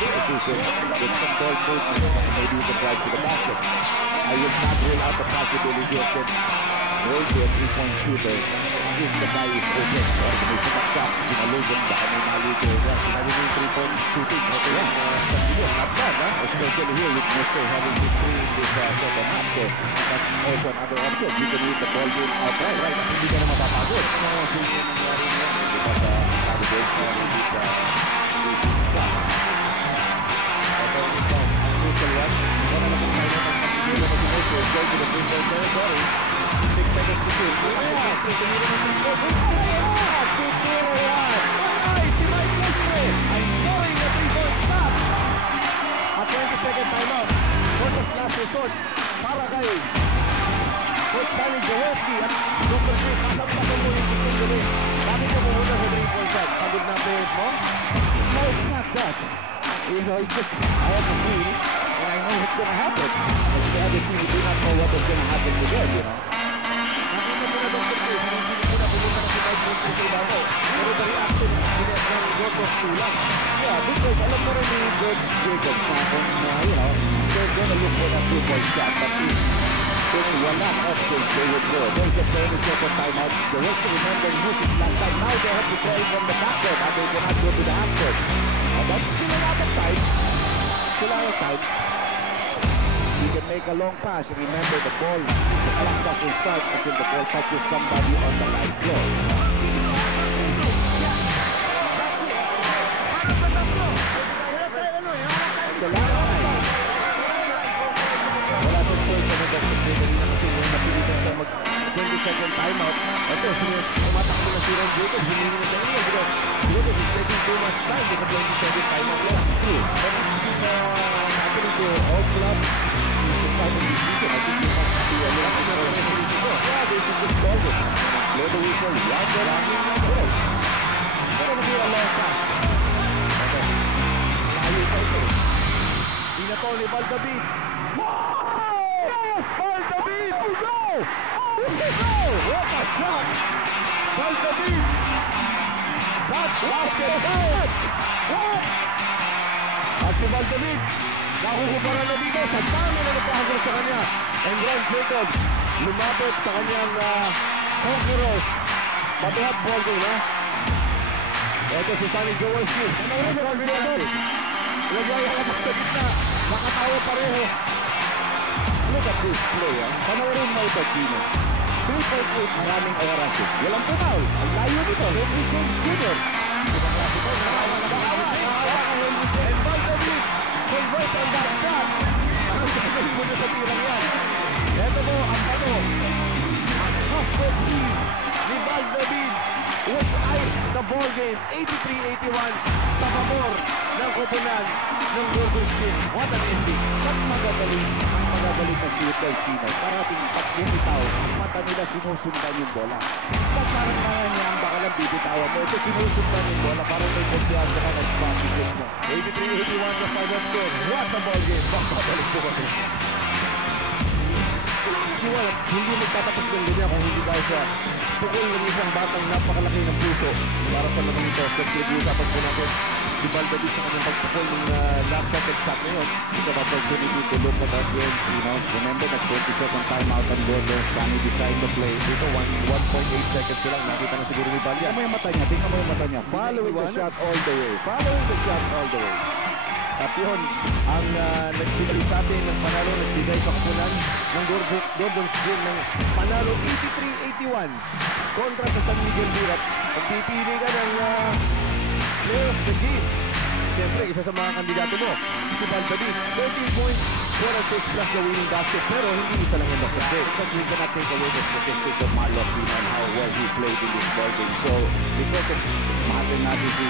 position with some ball movement and maybe even drive to the basket. I will not rule out the possibility of them going to a three-point shooter if the guy is open or may sumaksak, sinalugan, baka may maligo. Sinabi yung three-point shooting. Okay yan, not bad, huh? Especially here with Mr. having been free in this second half. So that's also another option. You can hit the ball game outright, right? Hindi ka na mapapagod. Ano, hindi yung nangyari niya. Because Saturday, hindi ka shot. Ito yung ito. Ang crucial one. Wala na kung tayo ng pagkakita na Mr. Go to the three-point territory. 6 seconds to shoot. Ayan! Tutumira ng three-point. Ayan! Tuturo yan! Ay! Si Mike Leslie! I'm scoring a three-point shot! A 20-second timeout. Court of last resort. Para kay Coach Danny Jaworski at Dr. Chris. Kasang-kasang mo yung tutuloy. Bakit ka pumunta sa three-point shot? Pagod na payet mo? No, it's not that. You know, it's just, I have a feel, and I know what's gonna happen. As the other team, you do not know what is gonna happen to them, you know? Nakita mo na Dr. Chris, hindi mo na pumunta na si Mike Leslie sa ibabaw. Pero the reaction, ng work of tulang. Yeah, because alam mo rin ni George Jacobs na kung, you know, they're gonna look for that two-point shot, but if wala options, they would go. There's a 20-second timeout. The rest of remember using last time. Now they have to play from the backcourt, and they cannot go to the half-court. But still a lot of time. Still a lot of time. You can make a long pass. Remember the ball, the clock doesn't start until the ball touches somebody on the live floor. The last time. Wala sa score sa Dr. Chris na kasi yung napilitan sa mag 20-second timeout. Ito, tumatakbo na si Ron Jacobs. Humingi na sa inyo. Because he's taking too much time with the 20-second timeout lang. True. But it's happening to all clubs. It's part of the season. I think you must be a little bit more than yeah, they should just solve it. Blow the whistle. Yeah, they're running on the road. It's gonna be a long time. Okay. Layo pa ito. Di na to ni Valdavid. Yes! Valdavid! Oh no! Oh no! What a shot! Valdavid! That's basket! What? At si Valdavid, nakukuparan na dito sa dami na nagpahagol sa kanya. And Ron Jacobs, lumapit sa kanyang conquerors. Matuhat ball game, ha? Ito si Danny Jaworski. Ano rin si Ron Jacobs? Nagayakap sa gitna. Nakatawa pareho. Look at this play, ha? Panoorin mo ito, Tino. 3.8 maraming oras. Walang penal. Ang layo dito. Henry James Jr. Ibang klase ko. Nakawa. And Valdavid convert on that shot. Ang gagawin mo na sa tirang yan. Ito mo, ang ano. Ang half-court lead ni Valdavid was ice the ball game. 83-81 sa favor ng koponan ng Golden State. What an ending. Ba't magagaling na shooter, Chino? Parating pag bumitaw, ang mata nila sinusundan yung bola. Ba't parang niya ang bakalang bibitawan mo? Ito sinusundan yung bola. Parang may konsyasa ka nag-practice mo. 83-81 sa final score. What a ball game. Bakabalik po kami. Hindi magtatapos ng ganyan kung hindi dahil sa pukul ng isang batang napakalaki ng puso para sa mga ito. Kasi usapan po natin si Valdavid sa kanyang pagpukul ng last second shot ngayon. Ito ba opportunity to look at that game, you know, remember that 20-second timeout and Gordon Danny decide to play. Dito 1.8 seconds lang. Nakita na siguro ni Valya. Tingnan mo yung mata niya. Tingnan mo yung mata niya. Following the shot all the way. Following the shot all the way. At yun, ang nagbigay sa atin ng panalo, nagbigay sa kupunan ng Gordon State ng panalo 83-81 kontra sa San Miguel Birat. Kung pipili ka ng player of the game, siyempre, isa sa mga kandidato mo, si Valdavid, 13 points, 4 assists plus the winning basket, pero hindi isa lang yung Dr. Chris. Because we cannot take away the statistics of Marlo Aquino and how well he played in this ball game. So, because of mahal natin si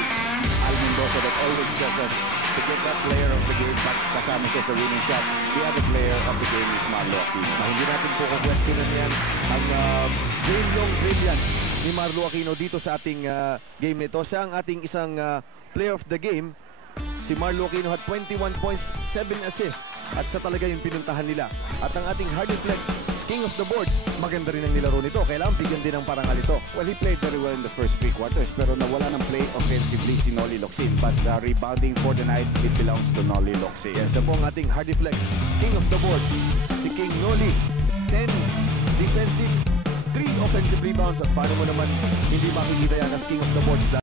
Al Mendoza that always tells us to get that player of the game back kasama siya sa winning shot. The other player of the game is Marlo Aquino. Hindi natin po kung-questionan yan ang game-long brilliance ni Marlo Aquino dito sa ating game nito. Siya ang ating isang player of the game. Si Marlo Aquino had 21 points, 7 assists at siya talaga yung pinuntahan nila. At ang ating hard flex king of the board. Maganda rin ang nilaro nito. Kailangan bigyan din ng parangal ito. Well, he played very well in the first 3 quarters, pero nawala ng play offensively si Noli Locsin. But the rebounding for the night, it belongs to Noli Locsin. Yes, ito po ang ating hard deflect. King of the board, si King Noli. 10 defensive, 3 offensive rebounds. At paano mo naman hindi makikita yan as king of the board?